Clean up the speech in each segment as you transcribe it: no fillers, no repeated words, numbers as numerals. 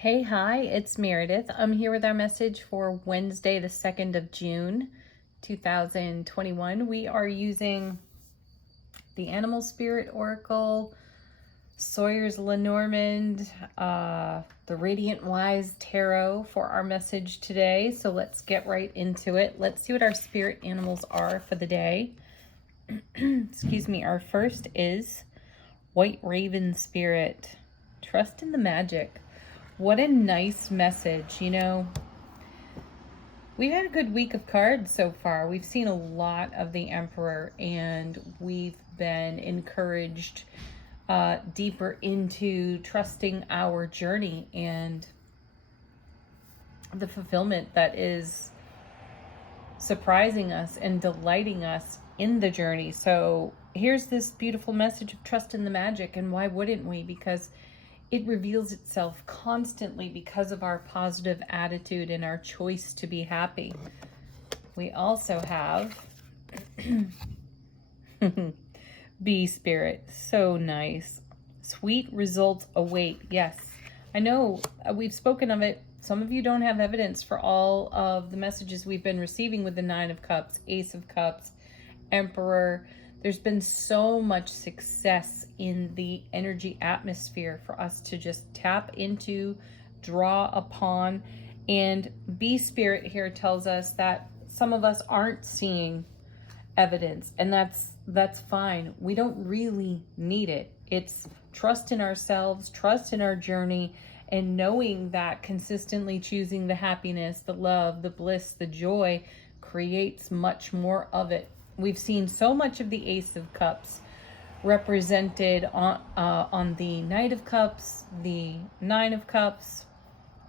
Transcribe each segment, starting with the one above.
Hey, hi, it's Meredith. I'm here with our message for Wednesday, the 2nd of June, 2021. We are using the Animal Spirit Oracle, Sawyer's Lenormand, the Radiant Wise Tarot for our message today. So let's get right into it. Let's see what our spirit animals are for the day. Excuse me. Our first is White Raven Spirit. Trust in the magic. What a nice message. We've had a good week of cards so far. We've seen a lot of the Emperor, and we've been encouraged deeper into trusting our journey and the fulfillment that is surprising us and delighting us in the journey. So here's this beautiful message of trust in the magic. And why wouldn't we? Because it reveals itself constantly because of our positive attitude and our choice to be happy. We also have Bee Spirit. So nice. Sweet results await. Yes, I know we've spoken of it. Some of you don't have evidence for all of the messages we've been receiving with the Nine of Cups, Ace of Cups, Emperor. There's been so much success in the energy atmosphere for us to just tap into, draw upon. And Bee Spirit here tells us that some of us aren't seeing evidence, and that's fine. We don't really need it. It's trust in ourselves, trust in our journey, and knowing that consistently choosing the happiness, the love, the bliss, the joy creates much more of it. We've seen so much of the Ace of Cups represented on the Knight of Cups, the Nine of Cups.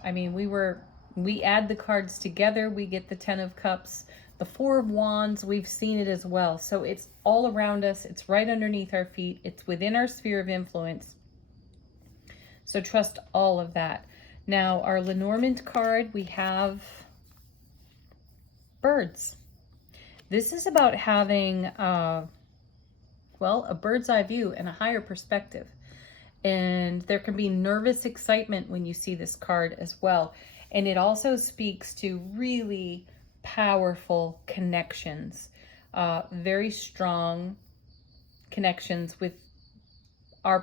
I mean, we add the cards together, we get the Ten of Cups. The Four of Wands, we've seen it as well. So it's all around us. It's right underneath our feet. It's within our sphere of influence. So trust all of that. Now, our Lenormand card, we have birds. This is about having, a bird's eye view and a higher perspective. And there can be nervous excitement when you see this card as well. And it also speaks to really powerful connections, very strong connections with our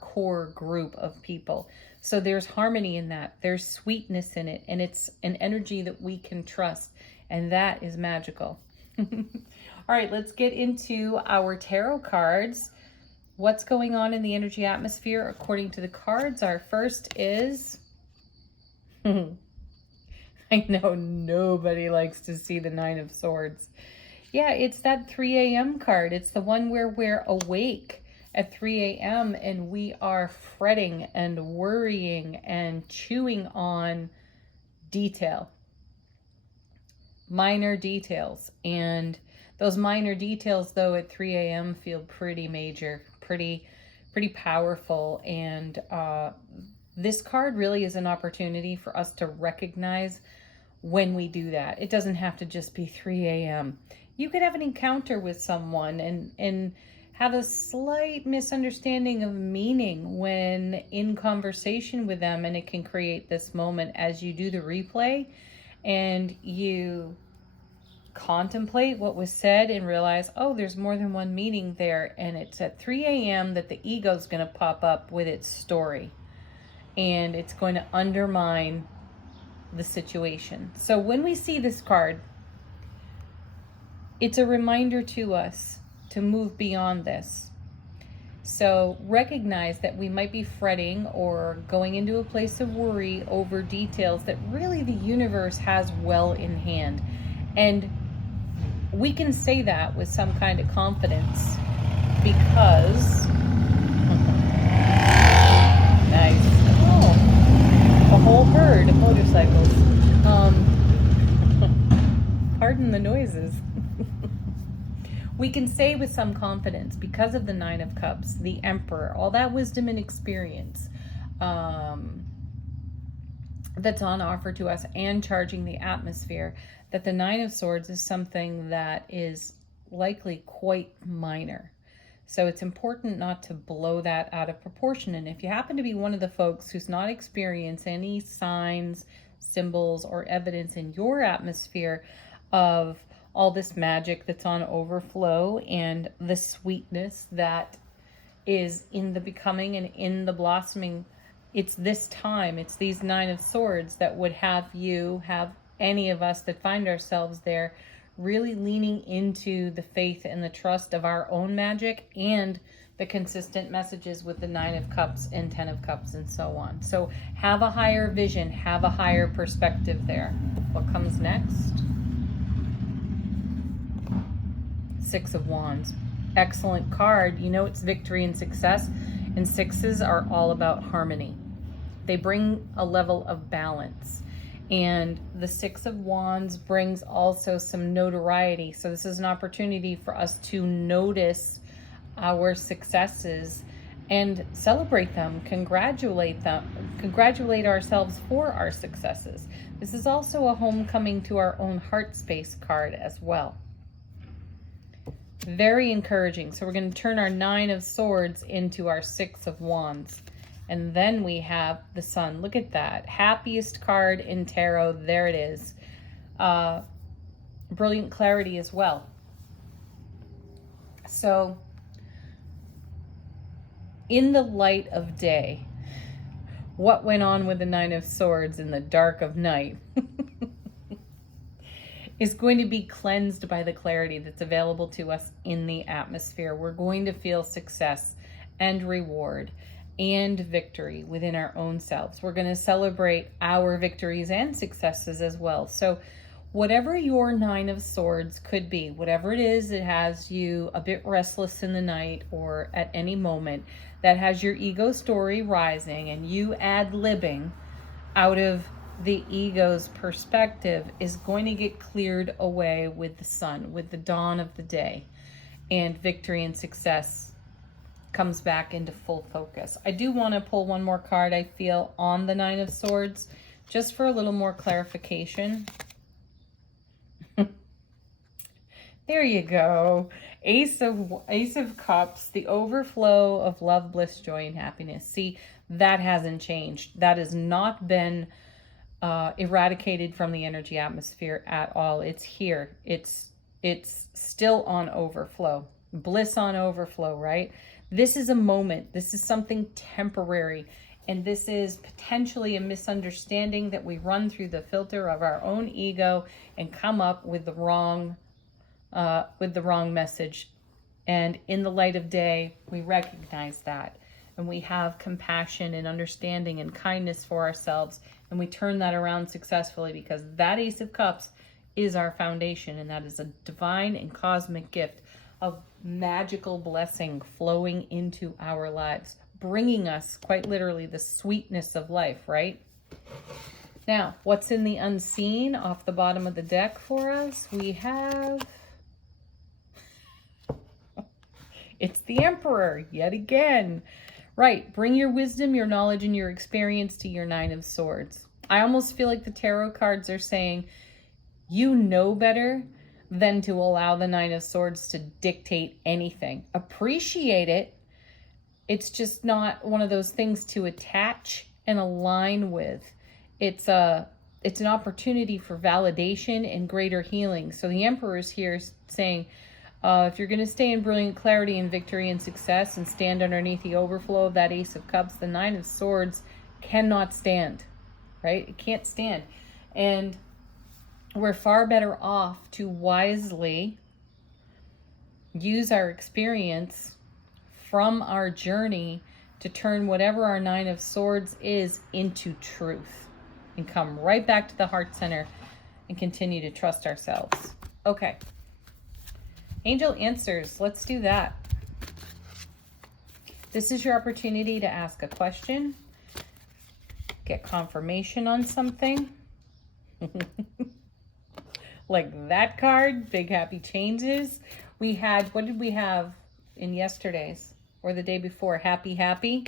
core group of people. So there's harmony in that. There's sweetness in it. And it's an energy that we can trust. And that is magical. All right, let's get into our tarot cards. What's going on in the energy atmosphere according to the cards? Our first is... I know nobody likes to see the Nine of Swords. Yeah, it's that 3 a.m. card. It's the one where we're awake at 3 a.m. and we are fretting and worrying and chewing on detail. Minor details. And those minor details, though, at 3 a.m. feel pretty major, pretty powerful. And this card really is an opportunity for us to recognize when we do that. It doesn't have to just be 3 a.m. You could have an encounter with someone and have a slight misunderstanding of meaning when in conversation with them, and it can create this moment as you do the replay and you contemplate what was said and realize, oh, there's more than one meaning there. And it's at 3 a.m. that the ego is going to pop up with its story, and it's going to undermine the situation. So when we see this card, it's a reminder to us to move beyond this. So recognize that we might be fretting or going into a place of worry over details that really the universe has well in hand. And we can say that with some kind of confidence because... Nice. Oh, a whole herd of motorcycles. Pardon the noises. We can say with some confidence, because of the Nine of Cups, the Emperor, all that wisdom and experience that's on offer to us, and charging the atmosphere, that the Nine of Swords is something that is likely quite minor. So it's important not to blow that out of proportion. And if you happen to be one of the folks who's not experienced any signs, symbols, or evidence in your atmosphere of all this magic that's on overflow and the sweetness that is in the becoming and in the blossoming, it's this time, it's these Nine of Swords that would have any of us that find ourselves there really leaning into the faith and the trust of our own magic and the consistent messages with the Nine of Cups and Ten of Cups and so on. So have a higher vision, have a higher perspective there. What comes next? Six of Wands. Excellent card. You know, it's victory and success, and sixes are all about harmony. They bring a level of balance. And the Six of Wands brings also some notoriety. So this is an opportunity for us to notice our successes and celebrate them, congratulate ourselves for our successes. This is also a homecoming to our own heart space card as well. Very encouraging. So we're going to turn our Nine of Swords into our Six of Wands. And then we have the Sun. Look at that. Happiest card in tarot. There it is. Brilliant clarity as well. So, in the light of day, what went on with the Nine of Swords in the dark of night is going to be cleansed by the clarity that's available to us in the atmosphere. We're going to feel success and reward and victory within our own selves. We're going to celebrate our victories and successes as well. So whatever your Nine of Swords could be, whatever it is that has you a bit restless in the night or at any moment, that has your ego story rising and you ad-libbing out of the ego's perspective, is going to get cleared away with the sun, with the dawn of the day, and victory and success comes back into full focus. I do want to pull one more card, I feel, on the Nine of Swords, just for a little more clarification. There you go. Ace of Cups, the overflow of love, bliss, joy, and happiness. See, that hasn't changed. That has not been eradicated from the energy atmosphere at all. It's here. It's still on overflow. Bliss on overflow, right? This is a moment. This is something temporary. And this is potentially a misunderstanding that we run through the filter of our own ego and come up with the wrong message. And in the light of day, we recognize that. And we have compassion and understanding and kindness for ourselves. And we turn that around successfully, because that Ace of Cups is our foundation. And that is a divine and cosmic gift of magical blessing flowing into our lives, bringing us quite literally the sweetness of life, right? Now, what's in the unseen off the bottom of the deck for us? We have... it's the Emperor yet again. Right, bring your wisdom, your knowledge, and your experience to your Nine of Swords. I almost feel like the tarot cards are saying, you know better than to allow the Nine of Swords to dictate anything. Appreciate it. It's just not one of those things to attach and align with. It's an opportunity for validation and greater healing. So the Emperor is here saying, if you're going to stay in brilliant clarity and victory and success and stand underneath the overflow of that Ace of Cups, the Nine of Swords cannot stand, right? It can't stand. And we're far better off to wisely use our experience from our journey to turn whatever our Nine of Swords is into truth and come right back to the heart center and continue to trust ourselves. Okay. Angel answers, let's do that. This is your opportunity to ask a question, get confirmation on something. Like that card, Big Happy Changes. We had, what did we have in yesterday's or the day before? Happy, happy.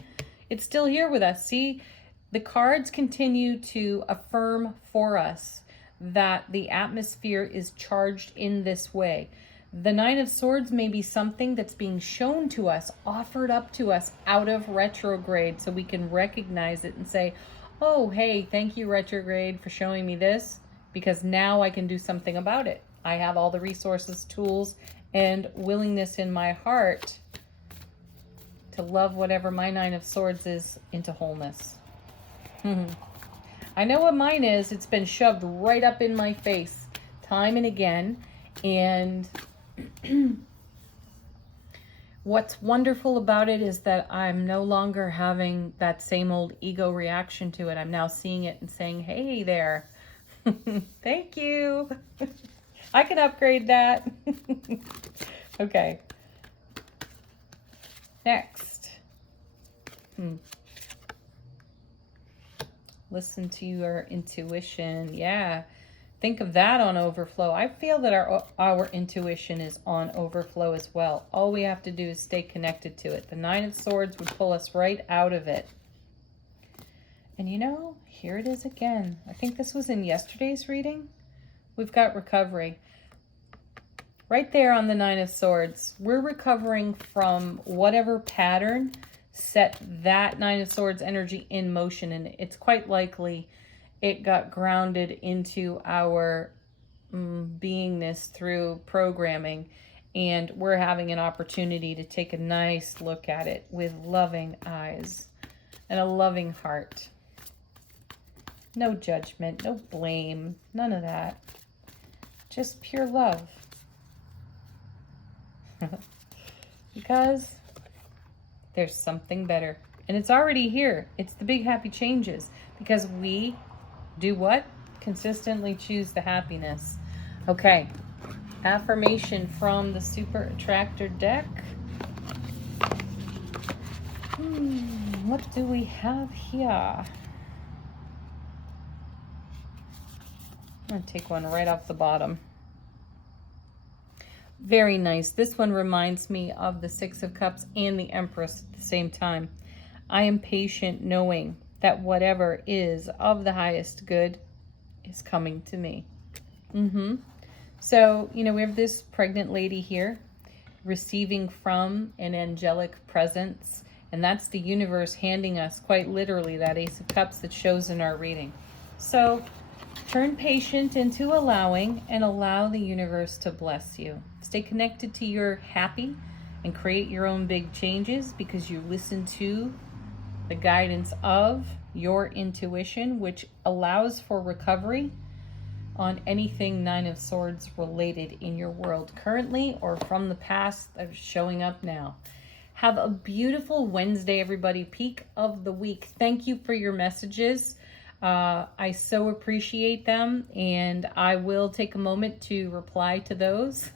It's still here with us. See, the cards continue to affirm for us that the atmosphere is charged in this way, The Nine of Swords may be something that's being shown to us, offered up to us out of retrograde, so we can recognize it and say, oh, hey, thank you, retrograde, for showing me this, because now I can do something about it. I have all the resources, tools, and willingness in my heart to love whatever my Nine of Swords is into wholeness. I know what mine is. It's been shoved right up in my face time and again. And what's wonderful about it is that I'm no longer having that same old ego reaction to it. I'm now seeing it and saying, hey there, thank you. I can upgrade that. Okay. Next. Listen to your intuition. Yeah. Think of that on overflow. I feel that our intuition is on overflow as well. All we have to do is stay connected to it. The Nine of Swords would pull us right out of it. And you know, here it is again. I think this was in yesterday's reading. We've got recovery. Right there on the Nine of Swords. We're recovering from whatever pattern set that Nine of Swords energy in motion. And it's quite likely it got grounded into our beingness through programming, and we're having an opportunity to take a nice look at it with loving eyes and a loving heart. No judgment, no blame, none of that. Just pure love. Because there's something better, and it's already here. It's the big happy changes, because we do what? Consistently choose the happiness. Okay. Affirmation from the Super Attractor deck. What do we have here? I'm going to take one right off the bottom. Very nice. This one reminds me of the Six of Cups and the Empress at the same time. I am patient, knowing that whatever is of the highest good is coming to me. So, you know, we have this pregnant lady here receiving from an angelic presence, and that's the universe handing us, quite literally, that Ace of Cups that shows in our reading. So turn patient into allowing, and allow the universe to bless you. Stay connected to your happy and create your own big changes, because you listen to the guidance of your intuition, which allows for recovery on anything Nine of Swords related in your world currently or from the past that is showing up now. Have a beautiful Wednesday, everybody. Peak of the week. Thank you for your messages. I so appreciate them, and I will take a moment to reply to those.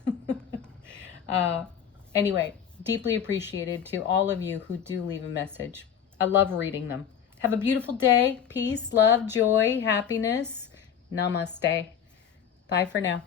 Anyway, deeply appreciated to all of you who do leave a message. I love reading them. Have a beautiful day. Peace, love, joy, happiness. Namaste. Bye for now.